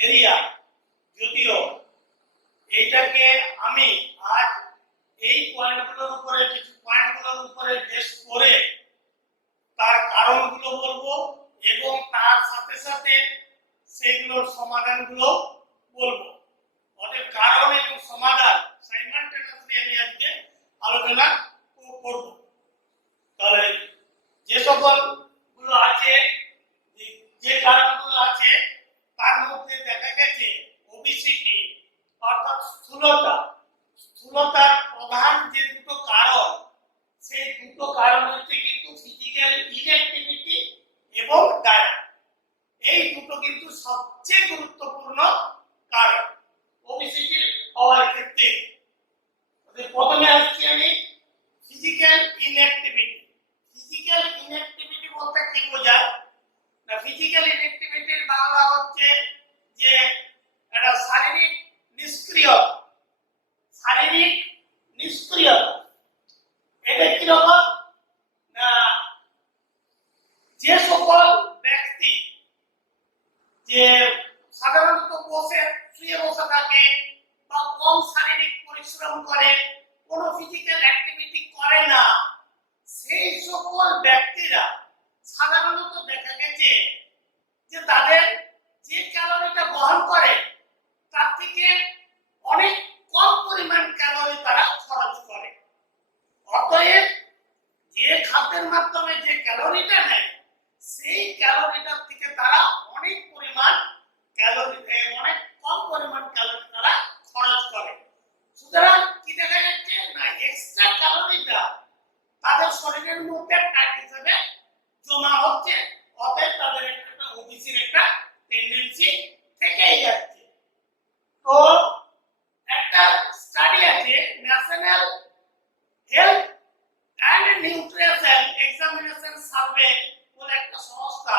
Area. যদিও এইটাকে আমি আজ এই পয়েন্টগুলোর উপরে কিছু পয়েন্টগুলোর উপরে বেশ করে তার কারণগুলো বলবো এবং তার সাথে সাথে সেগুলোর সমাধানগুলো বলবো। অতএব কারণ এবং সমাধান সাইমালটেনিয়াসলি আমি আজকে আলোচনা করব। তাহলে যে সকল গুলো আছে, যে কারণগুলো আছে তার মধ্যে দেখা গেছে ওবিসিটি অর্থাৎ স্থূলতার প্রধান যে দুটো কারণ, সেই দুটো কারণ হচ্ছে কিন্তু ফিজিক্যাল ইনঅ্যাক্টিভিটি এবং ডায়েট। এই দুটো কিন্তু সবচেয়ে গুরুত্বপূর্ণ কারণ ওবিসিটি হওয়ার ক্ষেত্রে। প্রথমে আসছি আমি ফিজিক্যাল ইনঅ্যাক্টিভিটি। ফিজিক্যাল ইনঅ্যাক্টিভিটি বলতে কি বোঝায় না, ফিজিক্যাল ইনঅ্যাক্টিভিটির বাংলা হচ্ছে যে একটা শারীরিক নিষ্ক্রিয়তা। শারীরিক নিষ্ক্রিয়তা এটা কিরকম না, যে সকল ব্যক্তি যে সাধারণত শুয়ে বসে থাকে বা কম শারীরিক পরিশ্রম করে, কোনো ফিজিক্যাল অ্যাক্টিভিটি করে না, সেই সকল ব্যক্তিরা সাধারণত দেখা গেছে যে তাদের যে ক্যালোরিটা বহন করে তার থেকে অনেক কম পরিমাণ ক্যালোরি তারা খরচ করে। অতএব যে খাদ্যের মাধ্যমে যে ক্যালোরিটা নেয় সেই ক্যালোরিটার থেকে তারা অনেক কম পরিমাণ ক্যালোরি তারা খরচ করে। সুতরাং কি দেখা যাচ্ছে না, এক্সট্রা ক্যালোরিটা তাদের শরীরের মধ্যে ফ্যাট হিসেবে জমা হচ্ছে। অতএব তাদের একটা ওবিসির একটা টেন্ডেন্সি থেকেই যাচ্ছে। তো একটা স্টাডি আছে, national health and nutrition examination survey বলে একটা সংস্থা,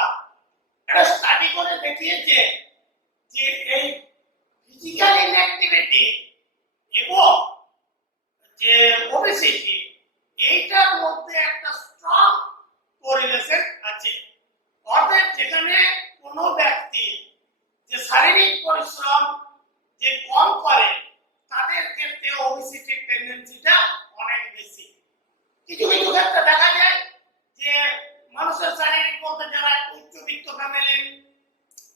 একটা স্টাডি করে দেখিয়েছে যে এই ফিজিক্যাল ইনঅ্যাক্টিভিটি এবং যে ওবেসিটি এইটার মধ্যে একটা স্ট্রং কোরিলেশন আছে। অর্থাৎ যেখানে কোনো ব্যক্তি যে শারীরিক পরিশ্রম যে কম করে তাদের ক্ষেত্রে ওবেসিটির টেন্ডেন্সিটা অনেক বেশি। কিছু কিছু ক্ষেত্রে দেখা যায় যে মানুষের শারীরিক বলতে যারা উচ্চবিত্ত ফ্যামিলি,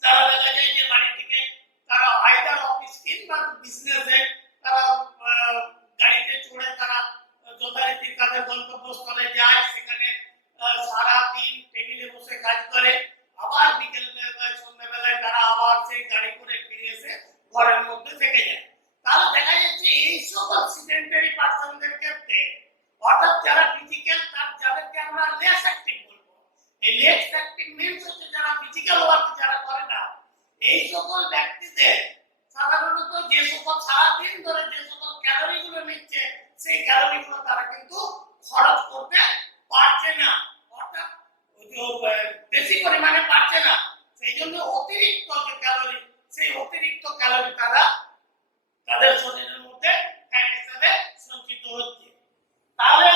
তারা দেখা যায় যে বাড়ি থেকে তারা আইদার অফিস কিংবা বিজনেসে তারা গাড়িতে চড়ে তারা যথারীতি তাদের গন্তব্যস্থলে যায়, সেখানে সারা দিন টেবিলে বসে কাজ করে, আবার বিকেল বেলায় সন্ধ্যাবেলায় তারা আবার সেই গাড়ি করে ফিরে এসে ঘরের মধ্যে থেকে যায়। তাহলে দেখা যাচ্ছে এই সকল সিডেন্টারি পার্সনদের ক্ষেত্রে, অর্থাৎ যারা ফিজিক্যাল, যাদেরকে আমরা লেস অ্যাক্টিভ বলবো, এই লেস অ্যাক্টিভ মিন্স হচ্ছে যারা ফিজিক্যাল ওয়ার্ক যারা করে না, এই সকল ব্যক্তিদের সাধারণত যে সকল সারাদিন ধরে যে সকল ক্যালোরি গুলো নিচ্ছে সেই ক্যালোরি গুলো তারা কিন্তু খরচ করতে পারছে না, অর্থাৎ বেশি পরিমাণে পারছে না। সেই জন্য অতিরিক্ত যে ক্যালোরি, সেই অতিরিক্ত ক্যালোরি তারা তাদের শরীরের মধ্যে ফ্যাট হিসেবে সঞ্চিত হচ্ছে। তাহলে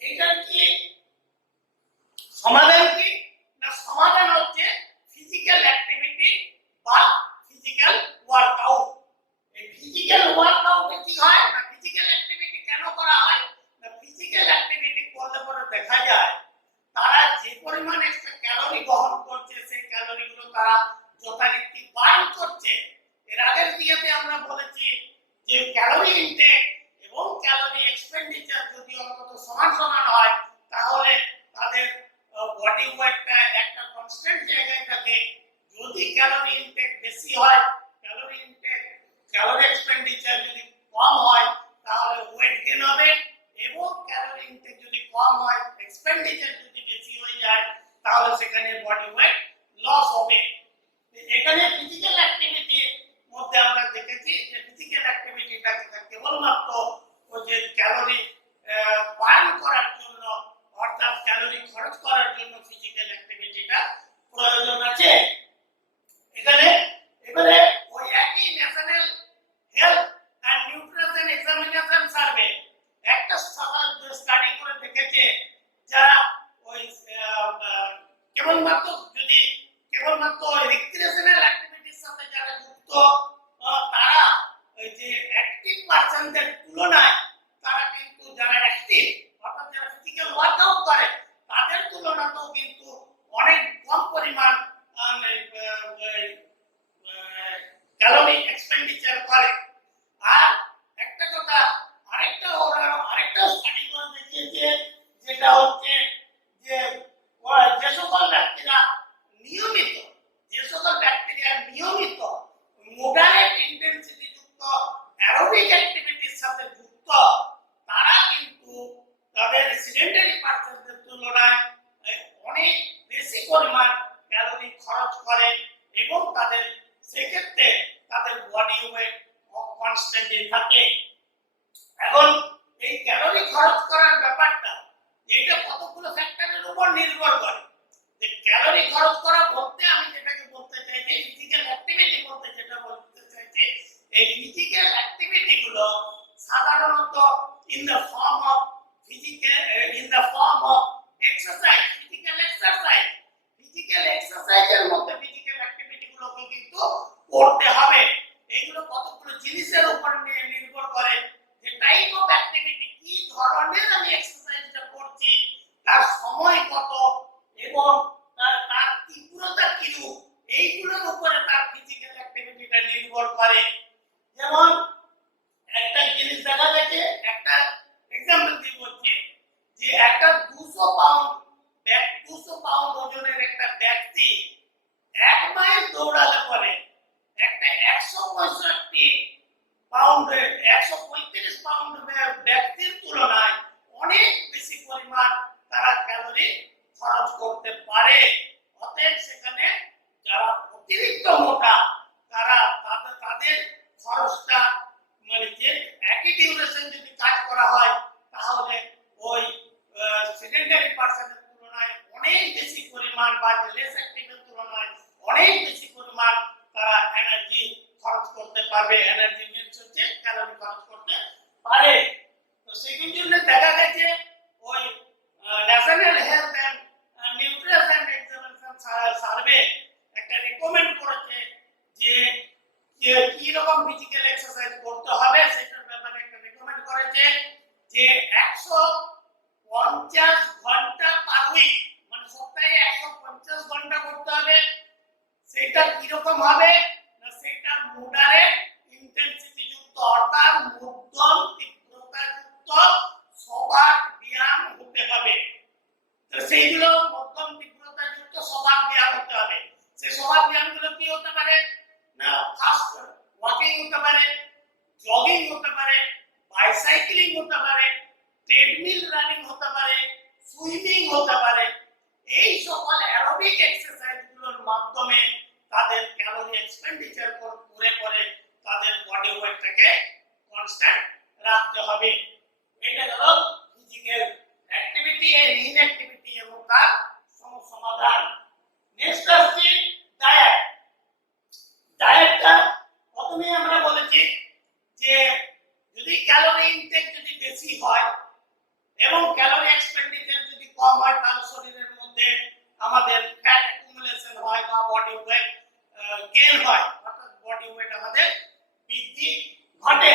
এইটার কি সমাধান কি না, সমাধান হচ্ছে ফিজিক্যাল অ্যাক্টিভিটি বা ফিজিক্যাল ওয়ার্কআউট। এই ফিজিক্যাল ওয়ার্কআউটে কি হয় না, ফিজিক্যাল অ্যাক্টিভিটি কেন করা হয় না, ফিজিক্যাল অ্যাক্টিভিটি করলে পরে দেখা যায় তারা যে পরিমাণ এক্সট্রা ক্যালোরি বহন করছে সেই ক্যালোরিগুলো তারা যথারীতি বার্ন করছে। এর আগের ভিডিওতে আমরা বলেছি যে ক্যালোরি ইনটেক এবং ক্যালোরি এক্সপেন্ডিচার যদি অন্তত সমান সমান হয় তাহলে তাদের বডি ওয়েটটা একটা কনস্ট্যান্ট জায়গায় থাকে। যদি ক্যালোরি ইনটেক বেশি হয়, ক্যালোরি এক্সপেন্ডিচার যদি কম হয় তাহলে ওয়েট গেইন হবে, এবং ক্যালোরি ইনটেক যদি কম হয়, এক্সপেন্ডিচার যদি বেশি হয়ে যায় তাহলে সেখানে বডি ওয়েট লস হবে। এখানে ফিজিক্যাল অ্যাক্টিভিটির মধ্যে আমরা দেখেছি যে ফিজিক্যাল অ্যাক্টিভিটিটা কেবলমাত্র ওই যে ক্যালোরি বার্ন করার জন্য, অর্থাৎ ক্যালোরি খরচ করার জন্য ফিজিক্যাল অ্যাক্টিভিটিটা প্রয়োজন আছে। এবারে ওই একই national health and nutrition examination survey একটা স্টাডি করে দেখেছে যারা ওই কেবলমাত্র বলতে যেটা বলতে চাইছি, এই ফিজিক্যাল অ্যাক্টিভিটি গুলো সাধারণত in the form of exercise, physical এক্সারসাইজের মধ্যে ফিজিক্যাল অ্যাক্টিভিটি গুলোকে কিন্তু করতে হবে। এইগুলো কতগুলো জিনিসের উপর নির্ভর করে, যে টাইপ অফ অ্যাক্টিভিটি, কি ধরনের আমি এক্সারসাইজটা করছি, তার সময় কত এবং তার তীব্রতা কিরূপ, এইগুলোর উপরে তার ফিজিক্যাল অ্যাক্টিভিটিটা নির্ভর করে। যেমন একটা জিনিস দেখা গেছে, একটা এক্সাম্পল দিয়ে বলছি, যে একটা 200 পাউন্ড ওজনের একটা ব্যক্তি 1 মাইল দৌড়ালে পরে একটা 135 পাউন্ড ব্যক্তির তুলনায় অনেক বেশি পরিমাণ তারা ক্যালোরি খরচ করতে পারে। অতএব সেখানে যারা অতিরিক্ত মোটা তারা তাদের খরচটা, মানে যে একই ডিউরেশন যদি কাজ করা হয় তাহলে ওই সেকেন্ডারি পার্সনের তুলনায় অনেক বেশি পরিমাণ, বা লেস অ্যাক্টিভের তুলনায় অনেক বেশি পরিমাণ তারা এনার্জি খরচ করতে পারবে। এনার্জি মিনস হচ্ছে ক্যালোরি খরচ করতে পারে। তো সেই জন্য দেখা গেছে ওই national health and nutrition examination survey একটা রেকমেন্ড করেছে যে কি রকম ফিজিক্যাল এক্সারসাইজ করতে হবে, সেটার ব্যাপারে একটা রেকমেন্ড করেছে যে 150 ঘন্টা পার উইক, মানে সপ্তাহে 150 ঘন্টা করতে হবে। সেটা কি রকম হবে না, সেটা মডারেট ইন্টেনসিটি যুক্ত, অর্থাৎ মধ্যম তীব্রতা যুক্ত সবার ব্যায়াম হতে হবে। তো সেইগুলো মধ্যম তীব্রতা যুক্ত সবার ব্যায়াম হতে হবে। সেই সবার ব্যায়ামগুলো কি হতে পারে না, ফাস্ট ওয়াকিং হতে পারে, জগিং হতে পারে, বাইসাইক্লিং হতে পারে, ট্রেডমিল রানিং হতে পারে, সুইমিং হতে পারে। এই সকল অ্যারোবিক এক্সারসাইজ গুলোর মাধ্যমে তাদের ক্যালোরি এক্সপেন্ডিচার করে করে তাদের বডি ওয়েটটাকে কনস্ট্যান্ট রাখতে হবে। এটা হলো ফিজিক্যাল অ্যাক্টিভিটি এর ইনঅ্যাক্টিভিটি এবং তার সমাধান। নেক্সট আসছে ডায়েট। ডায়েটটা প্রথমে আমরা বলেছি যে যদি ক্যালোরি ইনটেক যদি বেশি হয় এবং ক্যালোরি এক্সপেন্ডিচার যদি কম হয়, তাহলে শরীরের মধ্যে আমাদের ফ্যাট অ্যাকুমুলেশন হয় বা বডি ওয়েট গেইন হয়, অর্থাৎ বডি ওয়েট আমাদের বৃদ্ধি ঘটে।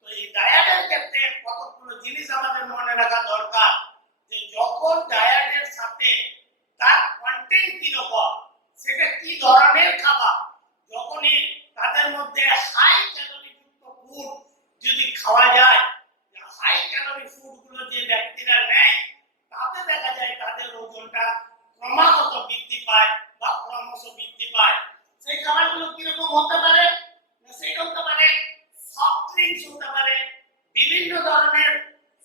তো এই ডায়েটের ক্ষেত্রে কতগুলো জিনিস আমাদের মনে রাখা দরকার, যে যখন ডায়েটের সাথে তার কন্টেন্ট কি রকম, সেটা কি ধরনের খাবার, যখনই তাদের মধ্যে হাই ক্যালোরি যুক্ত ফুড যদি খাওয়া যায়, হাই ক্যালোরি ফুড গুলো যে ব্যক্তিরা নেয়, তাতে দেখা যায় তাদের ওজনটা ক্রমাগত বৃদ্ধি পায় বা ক্রমশ বৃদ্ধি পায়। সেই খাবারগুলো কিরকম হতে পারে, সেটা হতে পারে সফট ড্রিঙ্কস হতে পারে, বিভিন্ন ধরনের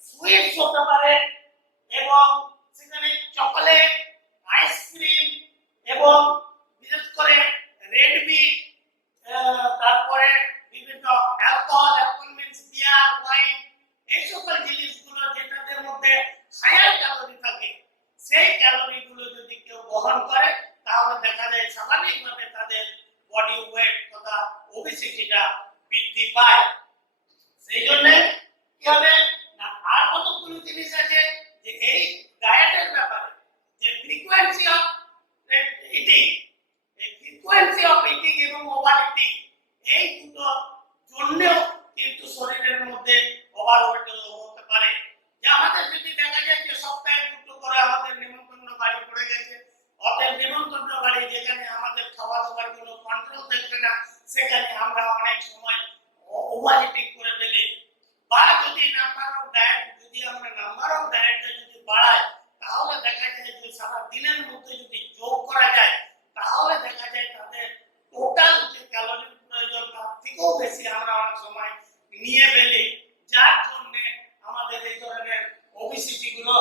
সুইটস হতে পারে, এবং সেখানে চকোলেট, আইসক্রিম এবং বিশেষ করে রেড মিট, তারপরে বিভিন্ন অ্যালকোহল মিন্স বিয়ার, ওয়াইন, এই সকল জিনিসগুলো যেটাদের মধ্যে হায়ার ক্যালোরি থাকে, সেই ক্যালোরিগুলো যদি কেউ গ্রহণ করে তাহলে দেখা যায় স্বাভাবিকভাবে তাদের বডি ওয়েট তথা ওবেসিটিটা বৃদ্ধি পায়। সেই জন্য কি হবে না, আর কতগুলো জিনিস আছে যে এই ডায়েটের ব্যাপারে, যে ফ্রিকোয়েন্সি অফ ইটিং, এই ফ্রিকোয়েন্সি অফ ইটিং এবং ওভার ইটিং, এই দুটো জন্যও কিন্তু শরীরের মধ্যে ওভারওয়েট হতে পারে। যে আমাদের যদি দেখা যায় যে সপ্তাহে দুটো করে আমাদের নিমন্ত্রণ বাড়ি পড়ে গেছে, অতএব নিমন্ত্রণ বাড়ি যেখানে আমাদের খাওয়া দাওয়ার কোনো কন্ট্রোল থাকবে না, সেখানে আমরা অনেক সময় ওভার ইটিং করে ফেলি। বা যদি নাম্বার অফ ডায়েট, যদি আমরা নাম্বার অফ ডায়েটটা যদি বাড়াই, তাহলে দেখা যায় যে সারা দিনের মধ্যে যদি যোগ করা যায়, তাহলে দেখা যায় তাদের টোটাল যে ক্যালোরির প্রয়োজন তার থেকেও বেশি আমরা অনেক সময় নিয়ে ফেলি, যার জন্য আমাদের এই ধরনের ওবেসিটি গুলো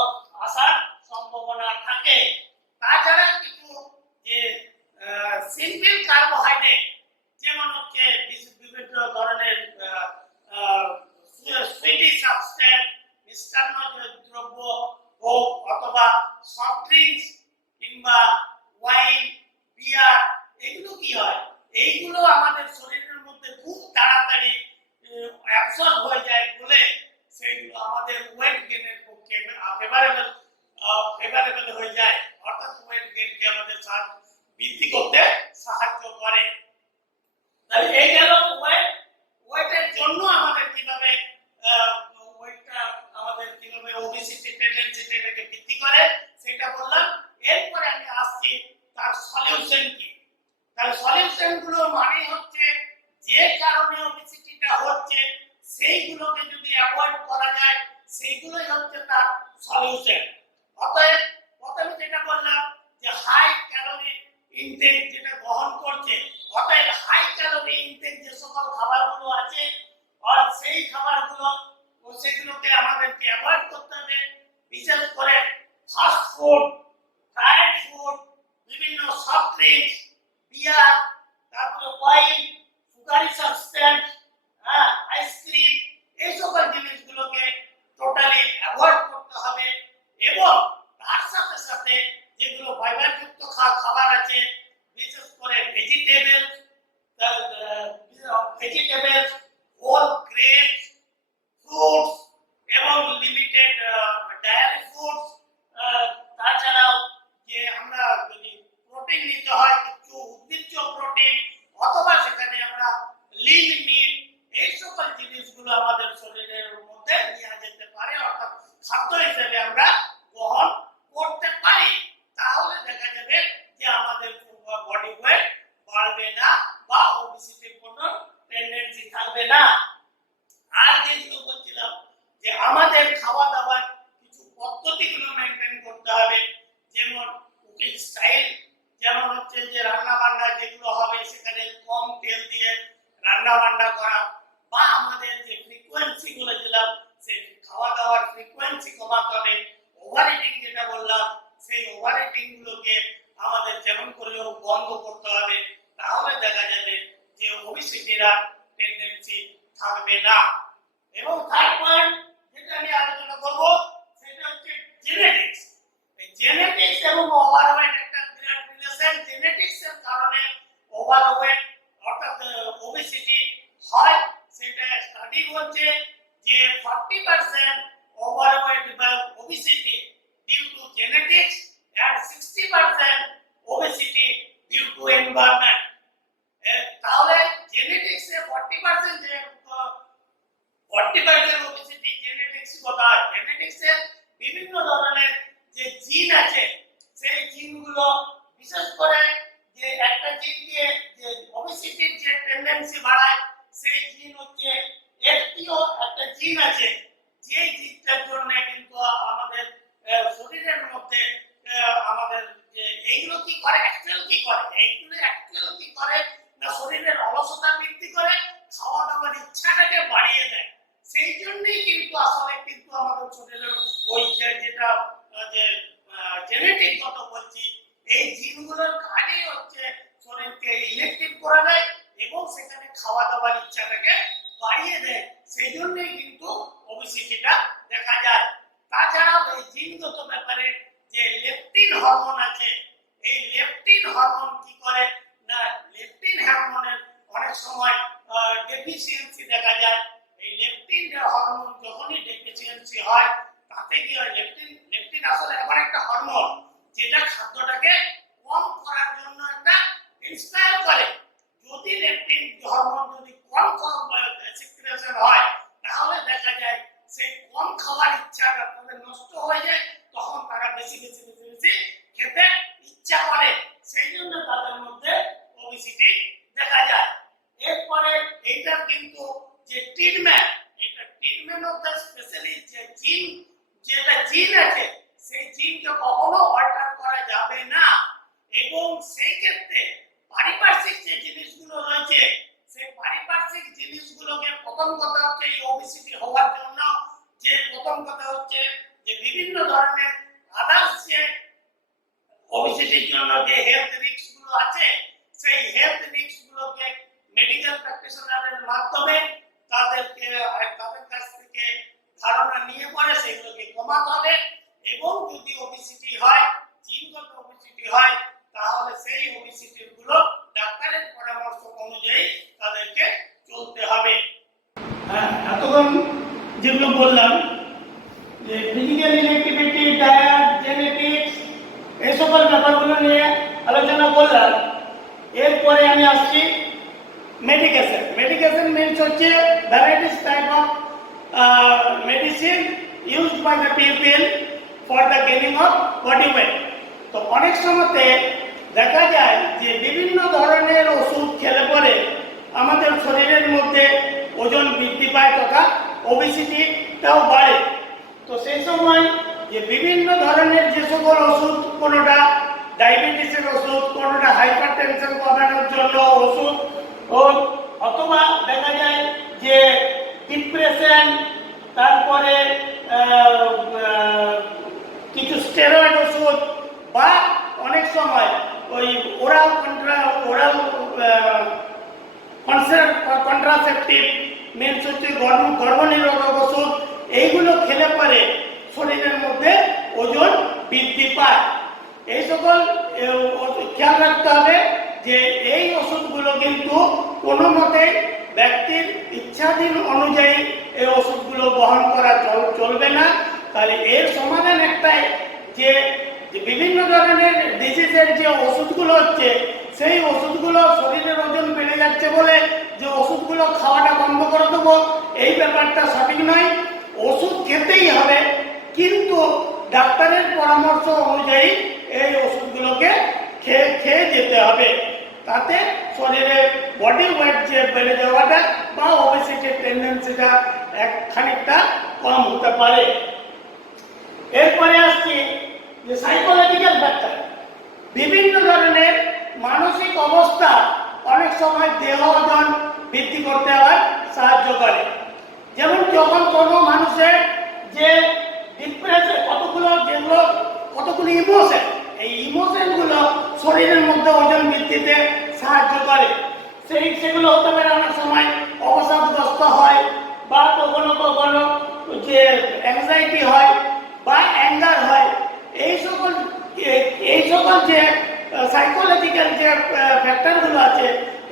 আসার সম্ভাবনা থাকে। তাছাড়া কিছু যে সিম্পল কার্বোহাইড্রেট, যেমন হচ্ছে বিভিন্ন ধরনের সুইটি সাবস্টেন্স, মিষ্টান্ন দ্রব্য হোক অথবা সফট ড্রিঙ্কস কিংবা ওয়াইন, বিয়ার, এগুলো কি হয়, এইগুলো আমাদের শরীরের মধ্যে খুব তাড়াতাড়ি অ্যাবসর্ব হয়ে যায় বলে সেইগুলো আমাদের ওয়েট গেইনের পক্ষে ফেভারেবল হয়ে যায়, অর্থাৎ ওয়েট গেইনকে আমাদের বৃদ্ধি করতে সাহায্য করে। তাহলে এই গেল ওয়েটের জন্য আমাদের কিভাবে ওয়েটটা আমাদের কিভাবে ওবেসিটি টেন্ডেন্সিটা এটাকে বৃদ্ধি করে সেটা বললাম। এরপরে আমি আসছি তার সলিউশন কি। তাহলে সলিউশন গুলো মানে হচ্ছে যে কারণে ওবেসিটিটা হচ্ছে সেইগুলোকে যদি অ্যাভয়েড করা যায় সেইগুলোই হচ্ছে তার সলিউশন। অতএব প্রথমে যেটা বললাম যে হাই ক্যালোরি ইনটেক যেটা গ্রহণ করছে, অতএব হাই ক্যালোরি ইনটেক যে সকল খাবারগুলো আছে আর সেই খাবারগুলো সেগুলোকে আমাদেরকে অ্যাভয়েড করতে হবে। বিশেষ করে ফাস্ট ফুড, ফ্রাইড ফুড, বিভিন্ন সফট ড্রিঙ্কস, বিয়ার, তারপরে ওয়াইন, সুগারি সাবস্টেন্স, আইসক্রিম, এই সকল জিনিসগুলোকে টোটালি অ্যাভয়েড করতে হবে। এবং তার সাথে সাথে যেগুলো ফাইবারযুক্ত খাবার আছে, বিশেষ করে ভেজিটেবলস, হোল গ্রেনস, ফ্রুটস এবং লিমিটেড ডায়ারি ফুডস, তাছাড়াও যে আমরা যদি প্রোটিন নিতে হয় কিছু উদ্ভিজ্জ প্রোটিন অথবা সেখানে আমরা লিন মিট, এই সকল জিনিসগুলো আমাদের শরীরের মধ্যে নেওয়া যেতে পারে, অর্থাৎ খাদ্য হিসেবে আমরা গ্রহণ করতে পারি। তাহলে দেখা যাবে যে আমাদের বডি ওয়েট বাড়বে না বা ওবেসিটির কোনো টেন্ডেন্সি থাকবে না। আর যেগুলো বলছিলাম যে আমাদের খাওয়া দাওয়ার কিছু পদ্ধতিগুলো মেনটেন করতে হবে, যেমন কুকিং স্টাইল, যেমন হচ্ছে যে রান্না বান্না যেগুলো হবে সেখানে কম তেল দিয়ে রান্না বান্না করা, বা আমাদের যে ফ্রিকোয়েন্সি গুলো দিলাম সেই খাওয়া দাওয়ার ফ্রিকোয়েন্সি কমাতে হবে। ওভার ইটিং যেটা বললাম সেই ওভার ইটিং গুলোকে আমাদের যেমন করেও বন্ধ করতে হবে, তাহলে দেখা যাবে যে ওবেসিটির টেন্ডেন্সি থাকবে না। এবং থার্ড পয়েন্ট যেটা আমি আলোচনা করব সেটা হচ্ছে জেনেটিক্স। জেনেটিক্স এবং ওভারওয়েট একটা বিরাট রিলেশন। জেনেটিক্স এর কারণে ওভারওয়েট অর্থাৎ ওবেসিটি হয়, সেটা স্টাডি বলছে যে 40% overweight বা obesity due to genetics and 60% obesity due to environment। তাহলে জেনেটিক্স এ 40% যে 40% obesity জেনেটিক্স কথা। জেনেটিক্স এর বিভিন্ন ধরনের যে জিন আছে সেই জিনগুলো বিশেষ করে যে একটা জিনকে যে ওবেসিটির যে টেন্ডেন্সি বাড়ায় সেই জিন হচ্ছে এফটিও একটা জিন আছে, যে জিনটার জন্য কিন্তু আমাদের শরীরের মধ্যে আমাদের যে এইগুলো কি করে অ্যাকচুয়াল কি করে, এইগুলো অ্যাকচুয়াল কি করে না শরীরের অলসতা বৃদ্ধি করে, খাওয়া দাওয়ার ইচ্ছাটাকে বাড়িয়ে দেয়। সেই জন্যই কিন্তু আসলে কিন্তু আমাদের শরীরের ওই যেটা যে জেনেটিক গত বলছি এই জিনগুলোর কাজই হচ্ছে শরীরকে ইলেকট্রিক করে দেয় এবং সেখানে খাওয়া দাওয়ার ইচ্ছাটাকে বাড়িয়ে দেয়। সেই জন্যই কিন্তু ওবেসিটিটা দেখা যায়। তাছাড়াও এই জিনগত ব্যাপারে যে লেপটিন হরমোন আছে, এই লেপটিন হরমোন কি করে না লেপটিন হরমোনের অনেক সময় ডেফিসিয়েন্সি দেখা যায়। এই লেপটিন হরমোন যখনই ডেফিসিয়েন্সি হয় তাতে কি হয়, লেপটিন আসলে এমন একটা হরমোন যেটা খাদ্যটাকে কম করার জন্য একটা ইন্সপায়ার করে। যদি লেপটিন হরমোন যদি কম সিক্রেশন হয় তাহলে দেখা যায় সেই কম খাওয়ার ইচ্ছাটা তাদের নষ্ট হয়ে যায়, তখন তারা বেশি বেশি বেশি বেশি খেতে ইচ্ছা করে, সেই জন্য তাদের মধ্যে ওবেসিটি দেখা যায়। এরপরে এইটার কিন্তু যে ট্রিটমেন্ট, এটা ট্রিটমেন্ট অফ দ্য স্পেশালি যে জিন যেটা জিন আছে সেই জিনকে কখনো অল্টার করা যাবে না। এবং সেই ক্ষেত্রে পারিপার্শ্বিক যে জিনিসগুলো রয়েছে সেই পারিপার্শ্বিক জিনিসগুলোকে প্রথম কথা হচ্ছে এই ওবেসিটি হওয়ার জন্য যে প্রথম কথা হচ্ছে যে বিভিন্ন ধরনের আদার্স যে ওবেসিটির জন্য যে হেলথ রিস্ক গুলো আছে সেই হেলথ রিস্ক গুলোকে মেডিকেল প্র্যাকটিশনারের মাধ্যমে তাদের কাছ থেকে ধারণা নিয়ে পরে সেগুলোকে কমাতে হবে। এবং যদি ওবেসিটি হয়, জিনগত ওবেসিটি হয়, তাহলে সেই ওবেসিটি গুলো ডাক্তারের পরামর্শ অনুযায়ী তাদেরকে চলতে হবে। এতক্ষণ যেগুলো বললাম যে ফিজিক্যাল ইনঅ্যাক্টিভিটি, ডায়েট, জেনেটিক্স, এই সকল ব্যাপারগুলো নিয়ে আলোচনা করলাম। এরপরে আমি আসছি মেডিকেশন। মেডিকেশন মিনস হচ্ছে varieties type of medicine used by the people for the gaining of body weight. তো অনেক সময়তে দেখা যায় যে বিভিন্ন ধরনের ওষুধ খেলে পরে আমাদের শরীরের মধ্যে ওজন বৃদ্ধি পায় তথা ওবেসিটিটাও বাড়ে। তো সেই সময় যে বিভিন্ন ধরনের যে সকল ওষুধ, কোনোটা ডায়াবেটিসের ওষুধ, কোনোটা হাইপারটেনশন কমানোর জন্য ওষুধ, অথবা দেখা যায় যে ডিপ্রেশন, তারপরে কিছু স্টেরয়েড ওষুধ, বা অনেক সময় ওই ওরাল কন্ট্রাসেপটিভ মিনস হচ্ছে গর্ভনিরোধক ওষুধ, এইগুলো খেলে পরে শরীরের মধ্যে ওজন বৃদ্ধি পায়। এই সকল খেয়াল রাখতে হবে যে এই ওষুধগুলো কিন্তু কোনো মতে ব্যক্তির ইচ্ছাধীন অনুযায়ী এই ওষুধগুলো গ্রহণ করা চলবে না। তাহলে এর সমাধান একটাই যে বিভিন্ন ধরনের ডিজিজের যে ওষুধগুলো হচ্ছে, সেই ওষুধগুলো শরীরের ওজন বেড়ে যাচ্ছে বলে যে ওষুধগুলো খাওয়াটা বন্ধ করে দেবো, এই ব্যাপারটা সঠিক নয়। ওষুধ খেতেই হবে, কিন্তু ডাক্তারের পরামর্শ অনুযায়ী এই ওষুধগুলোকে খেয়ে যেতে হবে। তাতে শরীরে বডি ওয়েট যে বেড়ে যাওয়াটা বা ওবেসিটির টেন্ডেন্সিটা খানিকটা কম হতে পারে। এরপরে আসছি যে সাইকোলজিক্যাল ফ্যাক্টর। বিভিন্ন ধরনের মানসিক অবস্থা অনেক সময় দেহ ওজন বৃদ্ধি করতে আবার সাহায্য করে। যেমন যখন কোনো মানুষের যে ডিপ্রেশন, কতগুলো ইমোশন, এই ইমোশনগুলো শরীরের মধ্যে ওজন বৃদ্ধিতে সাহায্য করে। সেগুলো হতে পারে অনেক সময় অবসাদগ্রস্ত হয়, বা কখনো কখনো যে অ্যাংজাইটি হয় বা অ্যাঙ্গার হয়। এই সকল যে সাইকোলজিক্যাল যে ফ্যাক্টরগুলো আছে,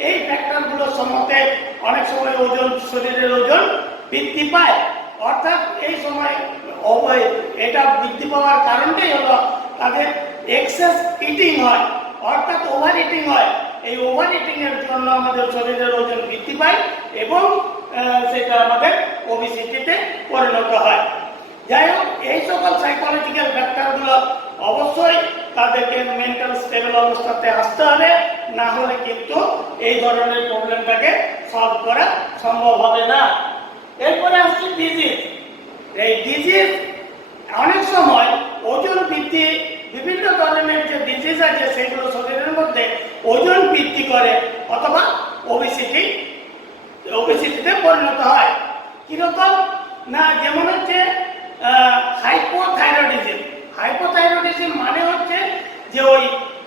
এই ফ্যাক্টরগুলোর সম্বন্ধে অনেক সময় শরীরের ওজন বৃদ্ধি পায়। অর্থাৎ এই সময় এটা বৃদ্ধি পাওয়ার কারণটাই হলো তাদের এক্সেস ইটিং হয়, অর্থাৎ ওভার ইটিং হয়। এই ওভার ইটিং এর জন্য আমাদের শরীরের ওজন বৃদ্ধি পায় এবং সেটা আমাদের ওবেসিটিতে পরিণত হয়। যাই হোক, এই সকল সাইকোলজিক্যাল ফ্যাক্টরগুলো অবশ্যই তাদেরকে মেন্টাল স্টেবল অবস্থাতে আসতে হবে, না হলে কিন্তু এই ধরনের প্রবলেমটাকে সলভ করা সম্ভব হবে না। এরপরে আসছে ডিজিজ। এই ডিজিজ অনেক সময় ওজন বৃদ্ধি, বিভিন্ন ধরনের যে ডিজিজ আছে সেগুলো শরীরের মধ্যে ওজন বৃদ্ধি করে অথবা ওবেসিটিতে পরিণত হয়। কিরকম না, যেমন হচ্ছে হাইপোথাইরয়েডিজম। হাইপোথাইরয়েডিজম মানে হচ্ছে যে ওই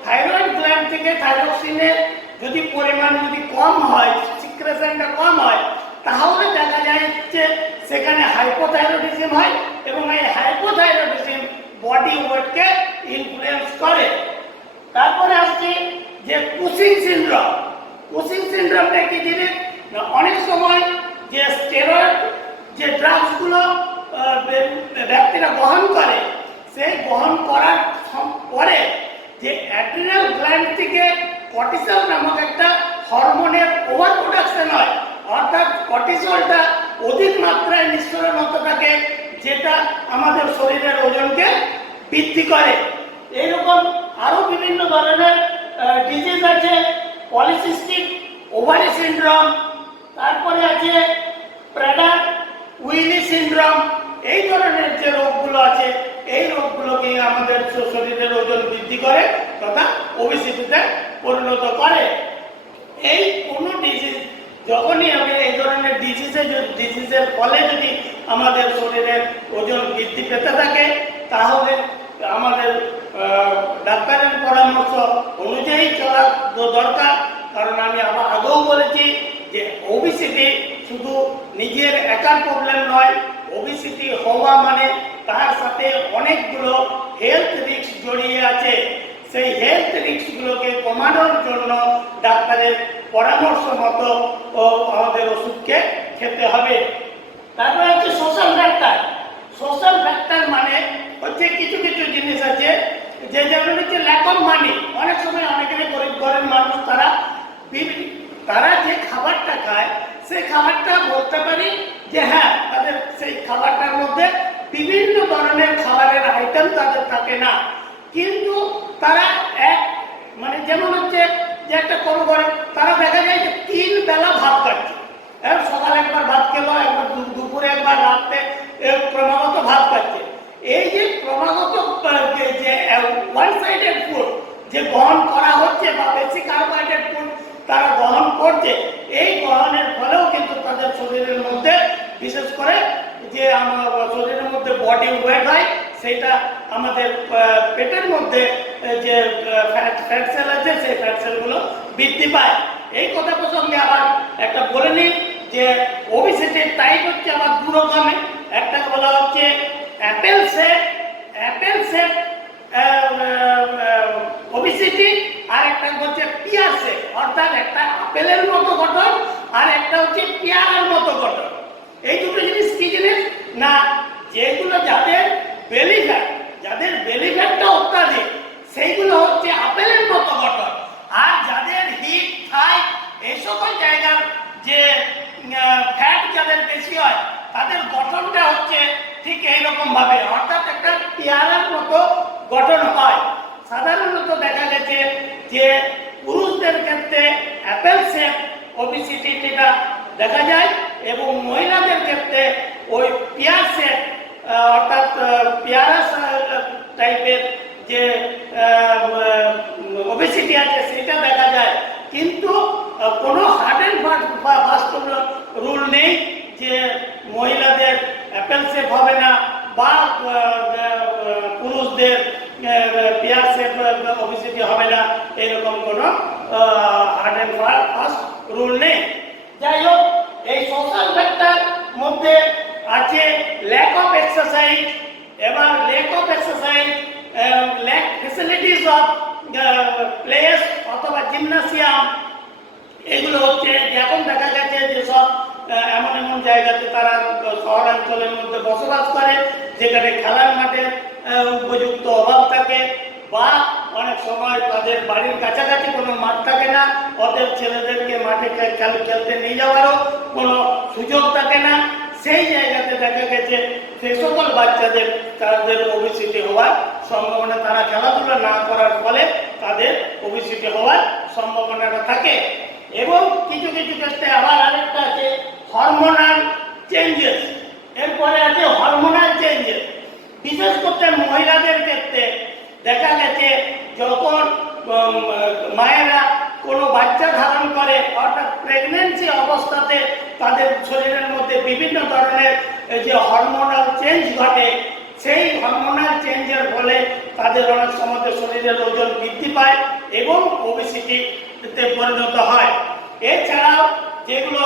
থাইরয়েড গ্ল্যান্ড থেকে থাইরক্সিনের যদি পরিমাণ কম হয়, সিক্রেশনটা কম হয়, তাহলে দেখা যায় যে সেখানে হাইপোথাইরয়েডিজম হয় এবং এই হাইপোথাইরয়েডিজম বডি ওয়েটকে ইনফ্লুয়েন্স করে। তারপরে আসছে যে কুশিং সিনড্রোম। কুশিং সিনড্রোমটা কি জিনিস? অনেক সময় যে স্টেরয়েড যে ড্রাগসগুলো ব্যক্তিরা গ্রহণ করে, সেই গ্রহণ করার পরে যে অ্যাড্রিনাল গ্ল্যান্ড থেকে কর্টিসল নামক একটা হরমোনের ওভার প্রোডাকশন হয়, অর্থাৎ কর্টিসলটা অধিক মাত্রায় নিঃসরণ হতে থাকে, যেটা আমাদের শরীরের ওজনকে বৃদ্ধি করে। এইরকম আরো বিভিন্ন ধরনের ডিজিজ আছে। পলিসিস্টিক ওভারি সিনড্রোম, তারপরে আছে প্রেডার উইলি সিনড্রোম। এই ধরনের যে রোগগুলো আছে, এই রোগগুলোকে আমাদের শরীরের ওজন বৃদ্ধি করে তথা ওবেসিটিতে পরিণত করে। এই কোন ডিজিজ যখনই আমি এই ধরনের ডিজিজের ফলে যদি আমাদের শরীরের ওজন বৃদ্ধি পেতে থাকে, তাহলে আমাদের ডাক্তারের পরামর্শ অনুযায়ী চলা দরকার। কারণ আমি আগেও বলেছি যে ওবেসিটি শুধু নিজের একার প্রবলেম নয়, ওবেসিটি হওয়া মানে তার সাথে অনেকগুলো হেলথ রিস্ক জড়িয়ে আছে। সেই হেলথ রিস্কগুলোকে কমানোর জন্য ডাক্তারের পরামর্শ মতো আমাদের ওষুধকে খেতে হবে। তারপরে হচ্ছে সোশ্যাল ফ্যাক্টর। সোশ্যাল ফ্যাক্টর মানে হচ্ছে কিছু কিছু জিনিস আছে যে যেমন হচ্ছে ল্যাক অফ মানি। অনেক সময় অনেকেরই গরিব ঘরের মানুষ, তারা যে খাবারটা খায় সেই খাবারটা বলতে পারি যে হ্যাঁ, তাদের সেই খাবারটার মধ্যে বিভিন্ন ধরনের খাবারের আইটেম তাদের থাকে না, কিন্তু তারা মানে যেমন হচ্ছে যে একটা কোনো ঘরে তারা দেখা যায় যে 3 বেলা ভাত খাচ্ছে। সকালে একবার ভাত খেলো, একবার দুপুরে একবার, রাতে ক্রমাগত ভাত খাচ্ছে। এই যে ক্রমাগত যে ওয়ান সাইডেড ফুড যে গ্রহণ করা হচ্ছে বা বেশি কার্বোহাইড্রেট ফুড তারা গ্রহণ করছে, এই গ্রহণের ফলেও কিন্তু তাদের শরীরের মধ্যে বিশেষ করে যে শরীরের মধ্যে বডি ওয়েট হয়, সেটা আমাদের পেটের মধ্যে যে ফ্যাট সেল আছে সেই ফ্যাট সেলগুলো বৃদ্ধি পায়। এই কথা প্রসঙ্গে আবার একটা বলে নিই যে ওবেসিটির টাইপ হচ্ছে আবার 2 রকমের। একটা বলা হচ্ছে অ্যাপেল শেপ ওবেসিটি, আর একটা হচ্ছে পিয়ার শেপ, অর্থাৎ একটা আপেলের মতো গঠন আর একটা হচ্ছে পেয়ারার মতো গঠন। এই দুটো জিনিস কি জিনিস না, যেগুলো যাদের বেলি ফ্যাটটা অত্যাধিক সেইগুলো হচ্ছে আপেলের মতো গঠন, আর যাদের হিপ থাই এই সকল জায়গার যে ফ্যাট যাদের বেশি হয় তাদের গঠনটা হচ্ছে ঠিক এইরকম ভাবে, অর্থাৎ একটা পেয়ারার মতো গঠন হয়। সাধারণত দেখা গেছে যে পুরুষদের ক্ষেত্রে অ্যাপেল শেপ ওবেসিটিটা দেখা যায় এবং মহিলাদের ক্ষেত্রে ওই পেয়ার শেপ অর্থাৎ পেয়ারা টাইপের যে ওবেসিটি আছে সেটা দেখা যায়। কিন্তু কোনো হার্ড অ্যান্ড ফাস্ট রুল নেই যে মহিলাদের অ্যাপেল শেপ হবে না বা পুরুষদের পেয়ার শেপ ওবেসিটি হবে না, এরকম কোনো হার্ড অ্যান্ড ফাস্ট রুল নেই। যাই হোক, এই সোশ্যাল ফ্যাক্টর মধ্যে আছে ল্যাক অফ এক্সারসাইজ। এবার lack of exercise, lack facilities of place অথবা জিমনাসিয়াম, এগুলো হচ্ছে এখন দেখা গেছে যে সব এমন এমন জায়গাতে তারা শহরাঞ্চলের মধ্যে বসবাস করে যেখানে খেলার মাঠের উপযুক্ত অভাব থাকে, বা অনেক সময় তাদের বাড়ির কাছাকাছি কোনো মাঠ থাকে না, ওদের ছেলেদেরকে মাঠে খেলতে নিয়ে যাওয়ারও কোনো সুযোগ থাকে না। সেই জায়গাতে দেখা গেছে সেই সকল বাচ্চাদের তাদের ওবেসিটি হওয়ার সম্ভাবনা, তারা খেলাধুলা না করার ফলে তাদের ওবেসিটি হওয়ার সম্ভাবনাটা থাকে। এবং কিছু কিছু ক্ষেত্রে আবার আরেকটা আছে হরমোনাল চেঞ্জেস। এরপরে আছে হরমোনাল চেঞ্জেস, বিশেষ করে মহিলাদের ক্ষেত্রে দেখা গেছে যখন মায়েরা কোনো বাচ্চা ধারণ করে, অর্থাৎ প্রেগনেন্সি অবস্থাতে তাদের শরীরের মধ্যে বিভিন্ন ধরনের যে হরমোনাল চেঞ্জ ঘটে, সেই হরমোনাল চেঞ্জের ফলে তাদের অনেক সময় শরীরের ওজন বৃদ্ধি পায় এবং ওবেসিটিতে পরিণত হয়। এছাড়াও যেগুলো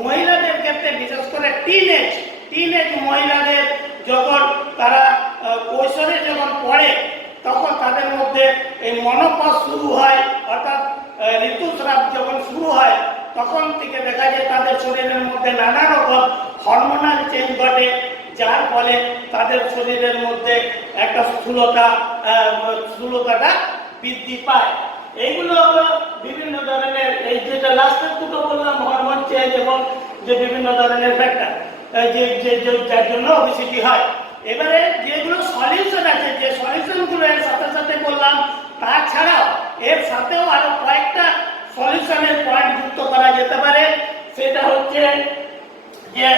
মহিলাদের ক্ষেত্রে বিশেষ করে টিনেজ মহিলাদের যখন তারা কৈশোরে যখন পড়ে তখন তাদের মধ্যে এই মনোপজ শুরু হয়, অর্থাৎ ঋতুস্রাব যখন শুরু হয় তখন থেকে দেখা যায় তাদের শরীরের মধ্যে নানা রকম হরমোনাল চেঞ্জ ঘটে, যার ফলে তাদের শরীরের মধ্যে একটা স্থূলতাটা বৃদ্ধি পায়। এইগুলো হলো বিভিন্ন ধরনের, এই যেটা লাস্টের দুটো বললাম হরমোন চেঞ্জ এবং যে বিভিন্ন ধরনের ফ্যাক্টর যার জন্য ওবেসিটি হয়। এবারে যেগুলো সলিউশন আছে, যে সলিউশনগুলো এর সাথে সাথে বললাম, তাছাড়াও এর সাথেও আরো কয়েকটা সলিউশনের পয়েন্ট যুক্ত করা যেতে পারে। সেটা হচ্ছে যে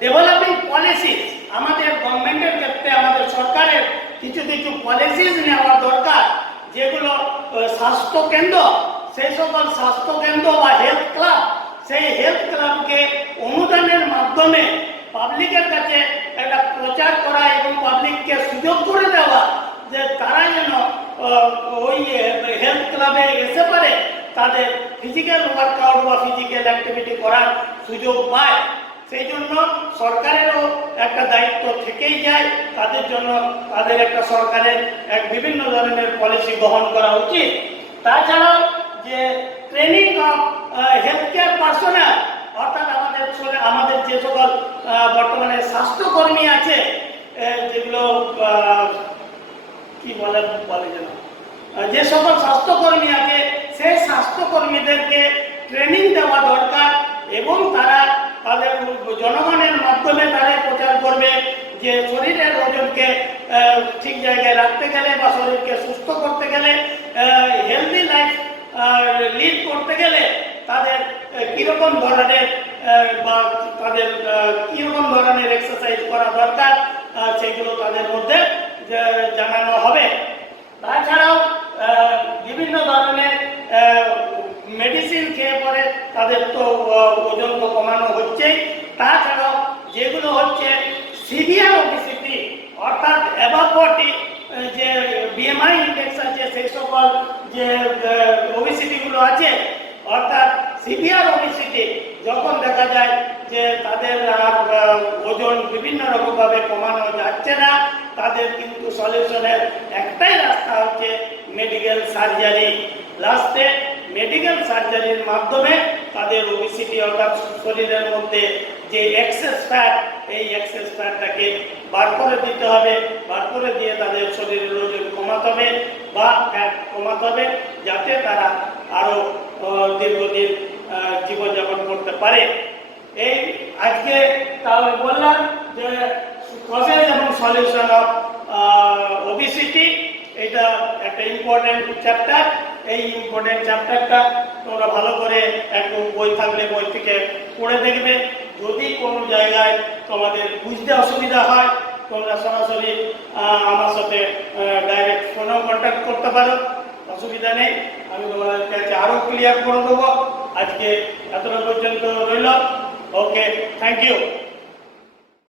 ডেভেলপিং পলিসি, আমাদের গভর্নমেন্টের ক্ষেত্রে আমাদের সরকারের কিছু কিছু পলিসিস নেওয়া দরকার, যেগুলো স্বাস্থ্য কেন্দ্র, সেই সকল স্বাস্থ্য কেন্দ্র বা হেলথ ক্লাব, সেই হেলথ ক্লাবকে অনুদানের মাধ্যমে পাবলিকের কাছে একটা প্রচার করা এবং পাবলিককে সুযোগ করে দেওয়া যে তারা যেন ওই হেলথ ক্লাবে এসে পারে, তাদের ফিজিক্যাল ওয়ার্কআউট বা ফিজিক্যাল অ্যাক্টিভিটি করার সুযোগ পায়। সেই জন্য সরকারেরও একটা দায়িত্ব থেকেই যায়, তাদের জন্য তাদের একটা সরকারের বিভিন্ন ধরনের পলিসি গ্রহণ করা উচিত। তাছাড়াও যে training of health care personal, অর্থাৎ আমাদের যে সকল বর্তমানে স্বাস্থ্যকর্মী আছে, যেগুলো কি বলে যেন যে সকল স্বাস্থ্যকর্মী আছে, সেই স্বাস্থ্যকর্মীদেরকে ট্রেনিং দেওয়া দরকার এবং তারা তাদের জনগণের মাধ্যমে তারা প্রচার করবে যে শরীরের ওজনকে ঠিক জায়গায় রাখতে গেলে বা শরীরকে সুস্থ করতে গেলে, হেলদি লাইফ লিড করতে গেলে তাদের কিরকম ধরনের বা তাদের কিরকম ধরনের এক্সারসাইজ করা দরকার, সেগুলো তাদের মধ্যে জানানো হবে। তাছাড়াও বিভিন্ন ধরনের মেডিসিন খেয়ে পরে তাদের তো ওজন তো কমানো হচ্ছে। তাছাড়াও যেগুলো হচ্ছে সিভিয়ার ওবেসিটি, অর্থাৎ অ্যাবাভ 40 যে বিএমআই ইন্ডেক্স আছে, সেই সকল যে ওবেসিটিগুলো আছে, অর্থাৎ সিভিয়ার ওবেসিটি, যখন দেখা যায় যে তাদের আর ওজন বিভিন্ন রকমভাবে কমানো যাচ্ছে না, তাদের কিন্তু সলিউশনের একটাই রাস্তা হচ্ছে মেডিকেল সার্জারি। লাস্টে মেডিকেল সার্জারির মাধ্যমে তাদের ওবেসিটি, অর্থাৎ শরীরের মধ্যে যে এক্সেস ফ্যাট, এই এক্সেস ফ্যাটটাকে বার করে দিতে হবে। বার করে দিয়ে তাদের শরীরের ওজন কমাতে হবে বা ফ্যাট কমাতে হবে, যাতে তারা আরো দীর্ঘদিন জীবনযাপন করতে পারে। এই আজকে তাহলে বললাম যে কজেস এবং সলিউশন অফ ওবেসিটি, এটা একটা ইম্পর্টেন্ট চ্যাপ্টার। এই ইম্পর্টেন্ট চ্যাপ্টারটা তোমরা ভালো করে একটু বই থাকলে বই থেকে পড়ে দেখবে। যদি কোনো জায়গায় তোমাদের বুঝতে অসুবিধা হয়, তোমরা সরাসরি আমার সাথে ডাইরেক্ট ফোনেও কন্ট্যাক্ট করতে পারো, অসুবিধা নেই। আমি তোমাদের কাছে আরও ক্লিয়ার করে দেবো। আজকে এতটা পর্যন্ত রইল। ওকে, থ্যাংক ইউ।